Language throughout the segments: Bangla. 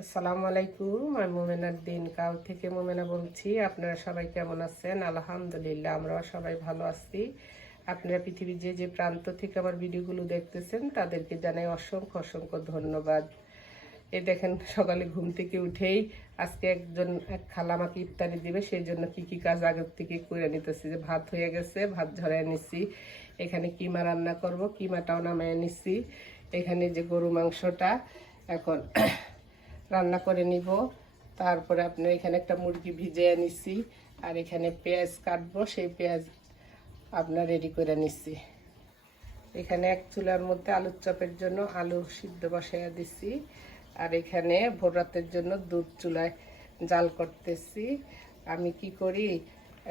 আসসালামু আলাইকুম, আমি মোমেনার দিন কাল থেকে মোমেনা বলছি। আপনারা সবাই কেমন আছেন? আলহামদুলিল্লাহ, আমরাও সবাই ভালো আছি। আপনারা পৃথিবীর যে যে প্রান্ত থেকে আমার ভিডিওগুলো দেখতেছেন, তাদেরকে জানাই অসংখ্য অসংখ্য ধন্যবাদ। এই দেখেন, সকালে ঘুম থেকে উঠেই আজকে একজন এক খালা আমাকে ইফতারি দিবে, সেই জন্য কি কি কাজ আগের থেকে করে নিতেছি যে ভাত হয়ে গেছে, ভাত ঝরাই নিছি। এখানে কিমা রান্না করব, কিমাটাও নামায় নিছি। এখানে যে গরু মাংসটা, এখন রান্না করে নিব। তারপরে আপনার এখানে একটা মুরগি ভিজে নিছি, আর এখানে পেঁয়াজ কাটবো, সেই পেঁয়াজ আপনার রেডি করে নিছি। এখানে এক চুলার মধ্যে আলুর চপের জন্য আলু সিদ্ধ বসাইয়া দিছি, আর এখানে ভোর রাতের জন্য দুধ চুলায় জাল করতেছি। আমি কি করি,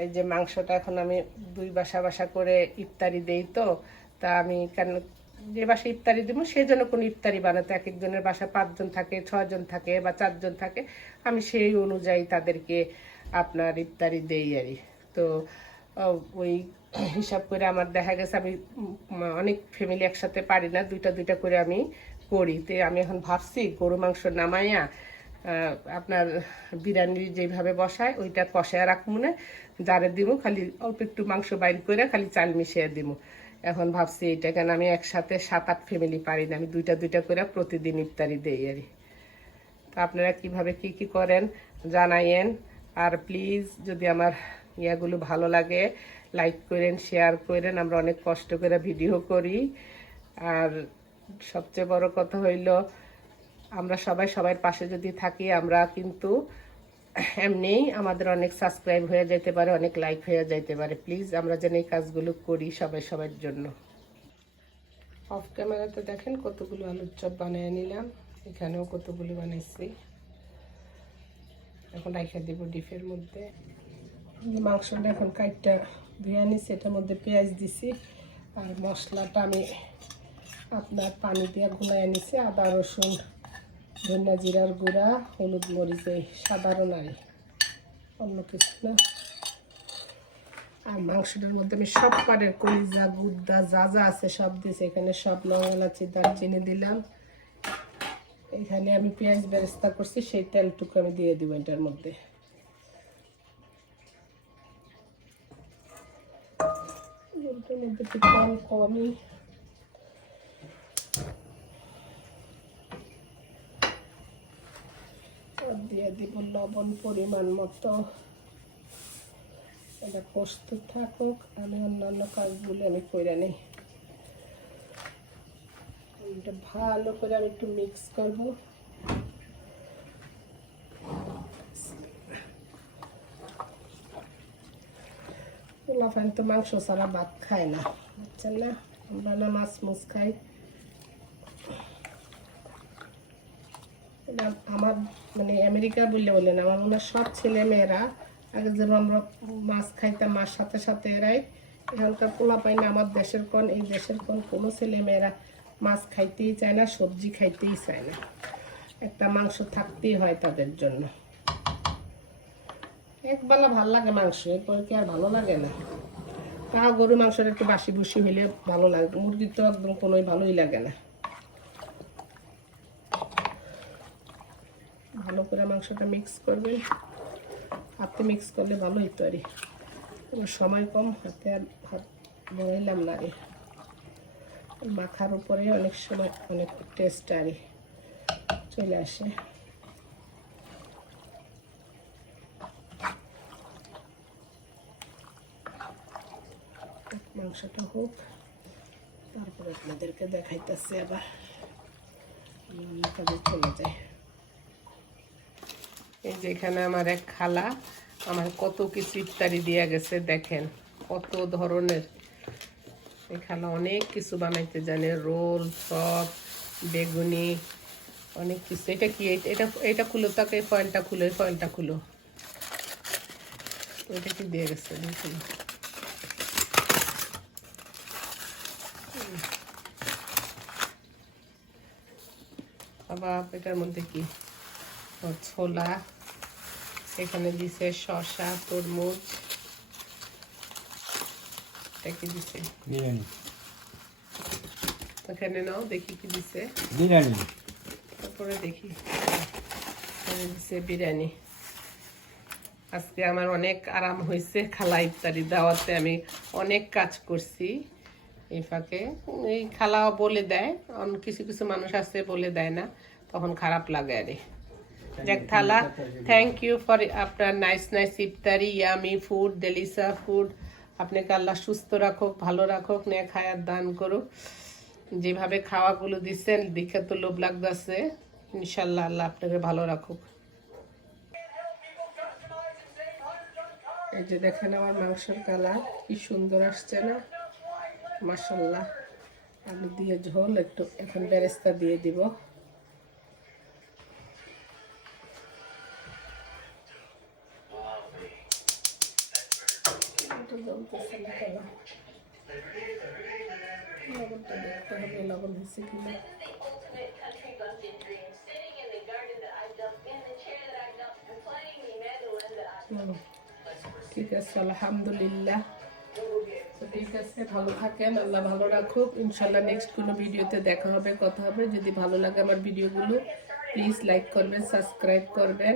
এই যে মাংসটা এখন আমি দুই বাসা বাসা করে ইফতারি দেই তো, তা আমি কেন যে বাসা ইফতারি দিব সেই জন্য কোনো ইফতারি বানাতে এক একজনের বাসা পাঁচজন থাকে ছজন থাকে বা চারজন থাকে, আমি সেই অনুযায়ী তাদেরকে আপনার ইফতারি দেই আর তো ওই হিসাব করে আমার দেখা গেছে আমি অনেক ফ্যামিলি একসাথে পারি না, দুইটা দুইটা করে আমি করি। তো আমি এখন ভাবছি গরু মাংস নামাইয়া আপনার বিরিয়ানি যেভাবে বসায়, ওইটা কষায় রাখব না যারে দিব, খালি অল্প একটু মাংস বাইর করে খালি চাল মিশিয়ে দিব। এখন ভাবছি এটা কেন আমি একসাথে সাত আট ফ্যামিলি পারি না, আমি দুইটা দুইটা করে প্রতিদিন ইফতারি দেই আর তো আপনারা কীভাবে কি কি করেন জানাইয়েন, আর প্লিজ যদি আমার ইয়াগুলো ভালো লাগে লাইক করেন শেয়ার করেন, আমরা অনেক কষ্ট করে ভিডিও করি। আর সবচেয়ে বড় কথা হইল, আমরা সবাই সবার পাশে যদি থাকি, আমরা কিন্তু এমনিই আমাদের অনেক সাবস্ক্রাইব হয়ে যেতে পারে, অনেক লাইক হয়ে যেতে পারে। প্লিজ আমরা যেন এই কাজগুলো করি সবাই সবার জন্য। অফ ক্যামেরাতে দেখেন কতগুলো আলুর চপ বানিয়ে নিলাম। এখানেও কতগুলো বানাইছি। এখন রাইখা দিব ডিপের মধ্যে। মাংসটা এখন কাইটটা বিরিয়ানি এটার মধ্যে পেঁয়াজ দিছি। আর মশলাটা আমি আপনার পানি দিয়ে গুলায় নিছি, আদা, রসুন ধনিয়া জিরার গুঁড়া, হলুদ মরিচ এই সাধারণ আর অন্য কিছু না। আর মাংসটার মধ্যে আমি সব পারের কলিজা গুদ্দা যা যা আছে সব দিয়েছি। এখানে সব লং এলাচি, দারচিনি দিলাম। এখানে আমি পেঁয়াজ বেরেস্তা করছি, সেই তেলটুকু আমি দিয়ে দিব এটার মধ্যে। মধ্যে একটু তেল কমই দিয়ে দিব লবণ পরিমাণ মতো। এটা প্রস্তুত থাকুক, আমি অন্যান্য কাজগুলো আমি করে নিই। ভালো করে আমি একটু মিক্স করব। লাফান তো মাংস ছাড়া ভাত খায় না, বুঝছেন না? আমরা না মাছ মুছ খাই। আমার মানে আমেরিকা বললে বললেন আমার মনে হয় সব ছেলে মেয়েরা আগে যেমন আমরা মাছ খাইতাম, মার সাথে সাথে এরাই এখানকার পোলা পাই না, আমার দেশের কোন, এই দেশের কোন, কোনো ছেলে মেয়েরা মাছ খাইতেই চায় না, সবজি খাইতেই চায় না। একটা মাংস থাকতেই হয় তাদের জন্য। একবেলা ভালো লাগে মাংস, এরপরে কি আর ভালো লাগে না। তাও গরু মাংসের একটু বাসি বুসি হলে ভালো লাগে, মুরগির তো একদম কোনোই ভালোই লাগে না। ভালো করে মাংসটা মিক্স করবেন। হাতে মিক্স করলে ভালো হইতো আর। সময় কম, হাতে আর ভাত বসাইলাম না রে। মাখার উপরে অনেক সময় অনেক টেস্ট আর। চলে আসে। মাংসটা হোক, তারপরে আপনাদেরকে দেখাইতেছে আবার। কাজে চলে যায়। এই যে এখানে আমার এক খালা আমার কত কিছু ইফতারি দিয়ে গেছে, দেখেন, কত ধরনের। এই খালা অনেক কিছু বানাইতে জানে, রোল, চপ, বেগুনি, অনেক কিছু। এটা কি? এটা- এটা খুলো, তাকে ফয়েলটা খুলো ফয়েলটা খুলো। এটা কি দিয়ে গেছে দেখুন আবার এটার মধ্যে কি? ছোলা এখানে দিছে শসা তরমুজ। কি দিছে? বিরিয়ানি। এখানে নাও দেখি কি দিছে। বিরিয়ানি। তারপরে দেখি। বিরিয়ানি। আজকে আমার অনেক আরাম হয়েছে খালা ইফতারি দাওয়াতে। আমি অনেক কাজ করছি এই ফাঁকে। এই খালা বলে দেয় অন্য কিছু কিছু মানুষ আছে বলে দেয় না তখন খারাপ লাগে আরে। থালা থ্যাংক ইউ ফর আপনার নাইস নাইস ইফতারি ইয়ামি ফুড ডেলিসা ফুড আপনাকে আল্লাহ সুস্থ রাখুক, ভালো রাখুক নে খায়ার দান করুক। যেভাবে খাওয়াগুলো দিচ্ছেন, দেখে তো লোভ লাগতেছে। ইনশাল্লাহ আল্লাহ আপনাকে ভালো রাখুক। এই যে দেখেন আমার মাংসের কালার, কি সুন্দর আসছে না? মাসাল্লাহ আলু দিয়ে ঝোল একটু এখন বেরেস্তা দিয়ে দিব। ঠিক আছে, আলহামদুলিল্লাহ। ঠিক আছে, ভালো থাকেন, আল্লাহ ভালো রাখুক। ইনশাল্লাহ নেক্সট কোনো ভিডিওতে দেখা হবে, কথা হবে। যদি ভালো লাগে আমার ভিডিওগুলো প্লিজ লাইক করবেন সাবস্ক্রাইব করবেন।